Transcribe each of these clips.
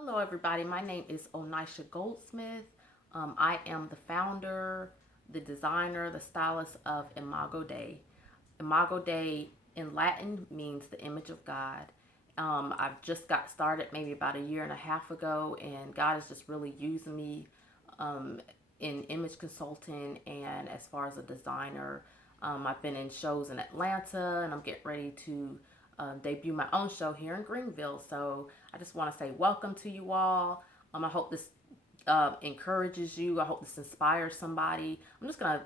Hello, everybody. My name is Onisha Goldsmith. I am the founder, the designer, the stylist of Imago Dei. Imago Dei in Latin means the image of God. I've just got started maybe about a year and a half ago, and God is just really using me um, in image consulting and as far as a designer. I've been in shows in Atlanta, and I'm getting ready to debut my own show here in Greenville. So I just want to say welcome to you all. I hope this encourages you. I hope this inspires somebody. I'm just gonna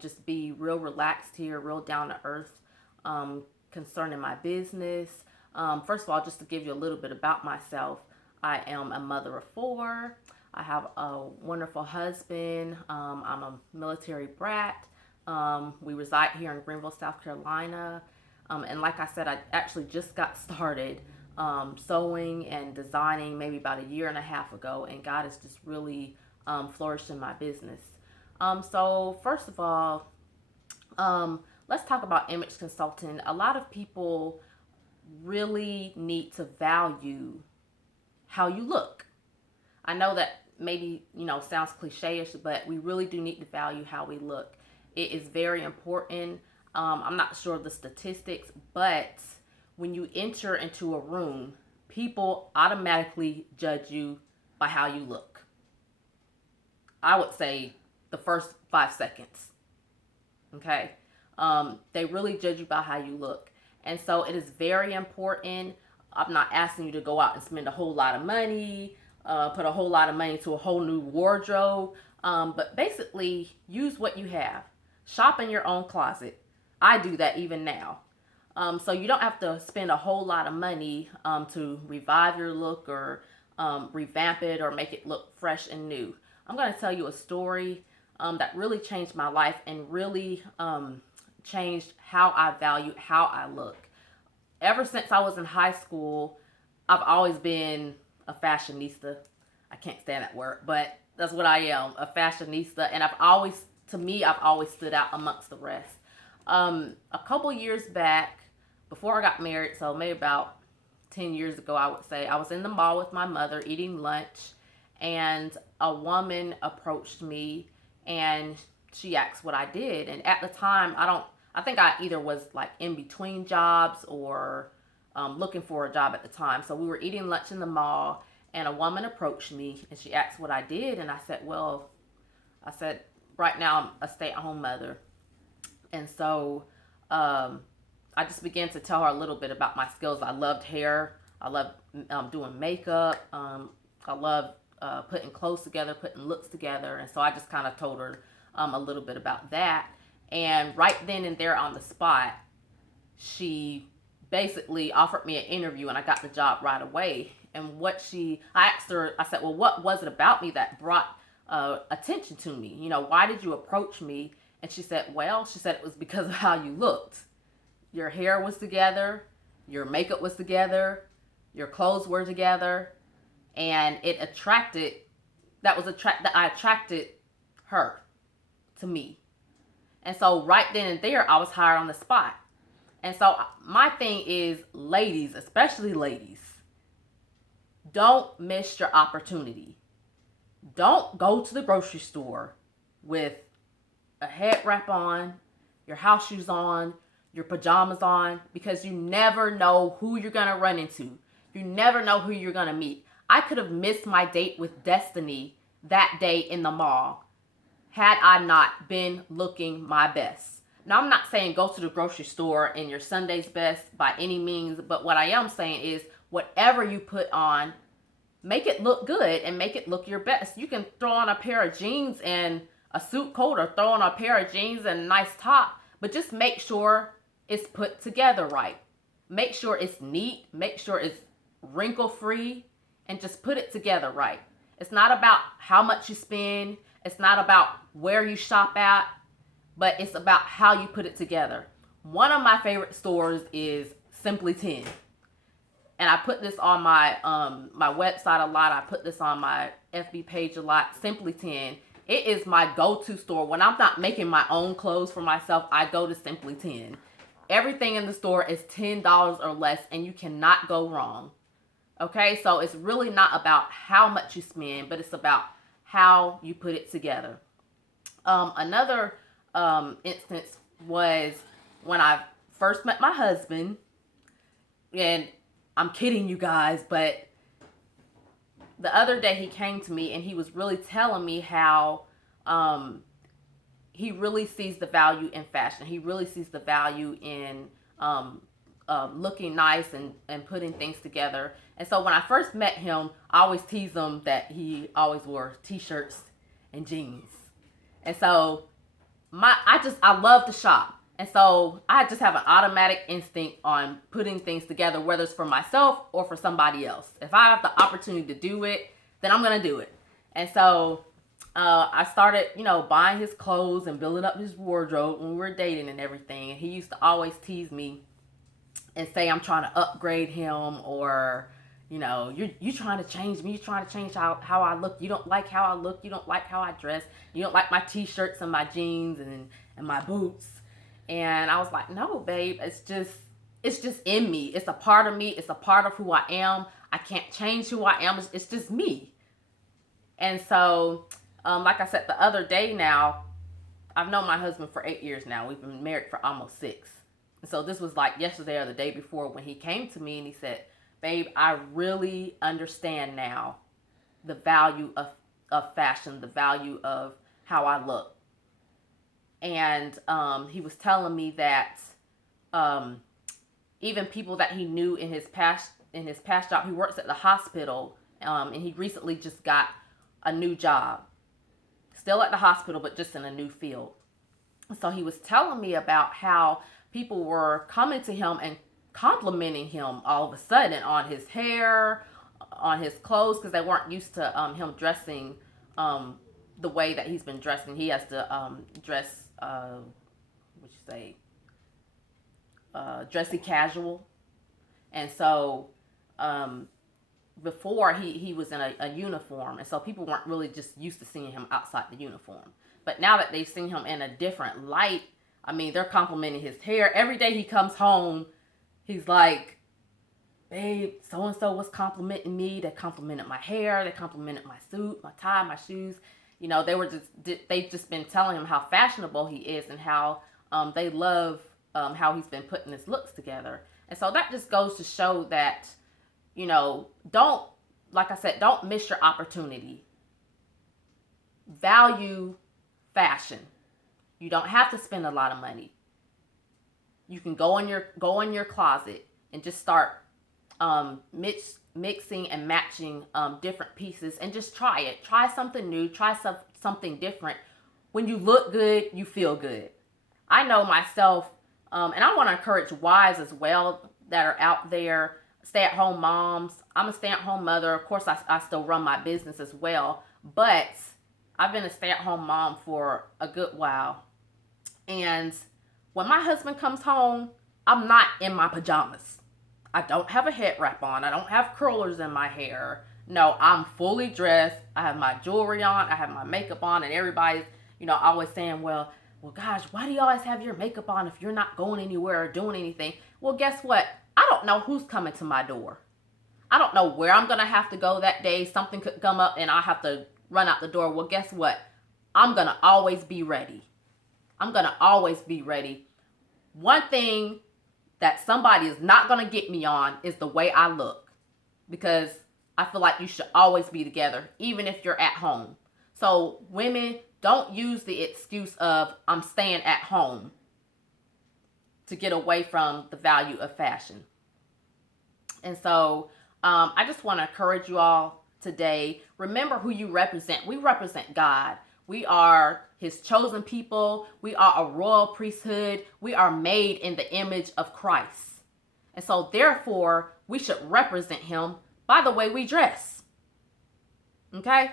just be real relaxed here, real down to earth concerning my business. First of all, just to give you a little bit about myself, I am a mother of four. I have a wonderful husband. I'm a military brat. We reside here in Greenville, South Carolina. And like I said, I actually just got started sewing and designing maybe about a year and a half ago, and God has just really flourished in my business. So, first of all, let's talk about image consulting. A lot of people really need to value how you look. I know that maybe, sounds cliche-ish, but we really do need to value how we look. It is very important. I'm not sure of the statistics, but when you enter into a room, people automatically judge you by how you look. I would say the first 5 seconds. Okay. They really judge you by how you look. And so it is very important. I'm not asking you to go out and spend a whole lot of money, put a whole lot of money to a whole new wardrobe. But basically, use what you have. Shop in your own closet. I do that even now. So you don't have to spend a whole lot of money to revive your look or revamp it or make it look fresh and new. I'm going to tell you a story that really changed my life and really changed how I value how I look. Ever since I was in high school, I've always been a fashionista. I can't stand that word, but that's what I am, a fashionista. And I've always stood out amongst the rest. A couple years back, before I got married, so maybe about 10 years ago, I would say, I was in the mall with my mother eating lunch, and a woman approached me and she asked what I did. And at the time, I think I either was like in between jobs or looking for a job at the time. So we were eating lunch in the mall, and a woman approached me and she asked what I did. And I said, right now I'm a stay at home mother. And so I just began to tell her a little bit about my skills. I loved hair. I loved doing makeup. I loved putting clothes together, putting looks together. And so I just kind of told her a little bit about that. And right then and there on the spot, she basically offered me an interview, and I got the job right away. And I asked her, I said, well, what was it about me that brought attention to me? Why did you approach me? And she said, it was because of how you looked. Your hair was together, your makeup was together, your clothes were together, and I attracted her to me. And so right then and there, I was hired on the spot. And so my thing is, ladies, especially ladies, don't miss your opportunity. Don't go to the grocery store with a head wrap on, your house shoes on, your pajamas on, because you never know who you're going to run into. You never know who you're going to meet. I could have missed my date with Destiny that day in the mall had I not been looking my best. Now, I'm not saying go to the grocery store in your Sunday's best by any means, but what I am saying is whatever you put on, make it look good and make it look your best. You can throw on a pair of jeans and a suit coat, or throw on a pair of jeans and a nice top, but just make sure it's put together right. Make sure it's neat, make sure it's wrinkle free, and just put it together right. It's not about how much you spend, it's not about where you shop at, but it's about how you put it together. One of my favorite stores is Simply 10. And I put this on my my website a lot. I put this on my FB page a lot. Simply 10. It is my go-to store. When I'm not making my own clothes for myself, I go to Simply 10. Everything in the store is $10 or less, and you cannot go wrong. Okay, so it's really not about how much you spend, but it's about how you put it together. Another instance was when I first met my husband, and I'm kidding you guys, but the other day he came to me and he was really telling me how he really sees the value in fashion. He really sees the value in looking nice and putting things together. And so when I first met him, I always tease him that he always wore t-shirts and jeans. And so I love to shop. And so I just have an automatic instinct on putting things together, whether it's for myself or for somebody else. If I have the opportunity to do it, then I'm going to do it. And so I started, buying his clothes and building up his wardrobe when we were dating and everything. And he used to always tease me and say I'm trying to upgrade him, or you trying to change me. You're trying to change how I look. You don't like how I look. You don't like how I dress. You don't like my t-shirts and my jeans and my boots. And I was like, no, babe, it's just in me. It's a part of me. It's a part of who I am. I can't change who I am. It's just me. And so, like I said, the other day now, I've known my husband for 8 years now. We've been married for almost 6. And so this was like yesterday or the day before when he came to me and he said, babe, I really understand now the value of fashion, the value of how I look. And he was telling me that even people that he knew in his past job, he works at the hospital, and he recently just got a new job, still at the hospital, but just in a new field. So he was telling me about how people were coming to him and complimenting him all of a sudden on his hair, on his clothes, because they weren't used to him dressing the way that he's been dressing. He has to dress, dressy casual. And so before he was in a uniform, and so people weren't really just used to seeing him outside the uniform. But now that they've seen him in a different light, I mean, they're complimenting his hair. Every day he comes home, he's like, babe, so-and-so was complimenting me. They complimented my hair. They complimented my suit, my tie, my shoes. They've just been telling him how fashionable he is and how they love how he's been putting his looks together. And so that just goes to show that, don't miss your opportunity. Value fashion. You don't have to spend a lot of money. You can go in your closet and just start mixing and matching different pieces and just try it. Try something new. Try something different. When you look good, you feel good. I know myself, and I want to encourage wives as well that are out there, stay-at-home moms. I'm a stay-at-home mother. Of course, I still run my business as well, but I've been a stay-at-home mom for a good while. And when my husband comes home, I'm not in my pajamas. I don't have a head wrap on. I don't have curlers in my hair. No, I'm fully dressed. I have my jewelry on. I have my makeup on. And everybody's, always saying, well, gosh, why do you always have your makeup on if you're not going anywhere or doing anything? Well, guess what? I don't know who's coming to my door. I don't know where I'm going to have to go that day. Something could come up and I have to run out the door. Well, guess what? I'm going to always be ready. I'm going to always be ready. One thing that somebody is not going to get me on is the way I look, because I feel like you should always be together, even if you're at home. So women, don't use the excuse of I'm staying at home to get away from the value of fashion. And so I just want to encourage you all today. Remember who you represent. We represent God. We are his chosen people. We are a royal priesthood. We are made in the image of Christ. And so therefore, we should represent him by the way we dress. Okay?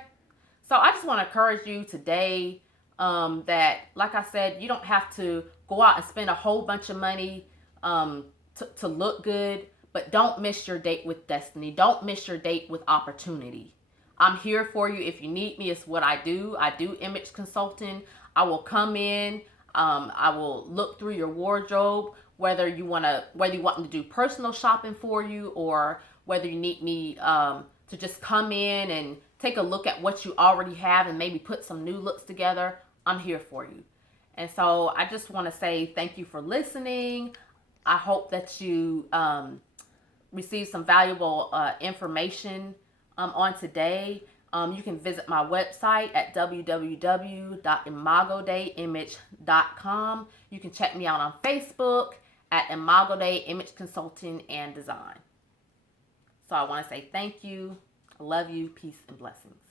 So I just want to encourage you today that, like I said, you don't have to go out and spend a whole bunch of money to look good, but don't miss your date with destiny. Don't miss your date with opportunity. I'm here for you. If you need me, it's what I do. I do image consulting. I will come in. I will look through your wardrobe, whether you want me to do personal shopping for you, or whether you need me to just come in and take a look at what you already have and maybe put some new looks together, I'm here for you. And so I just want to say thank you for listening. I hope that you receive some valuable information on today. You can visit my website at www.imagodayimage.com. You can check me out on Facebook at Imago Dei Image Consulting and Design. So I want to say thank you. I love you. Peace and blessings.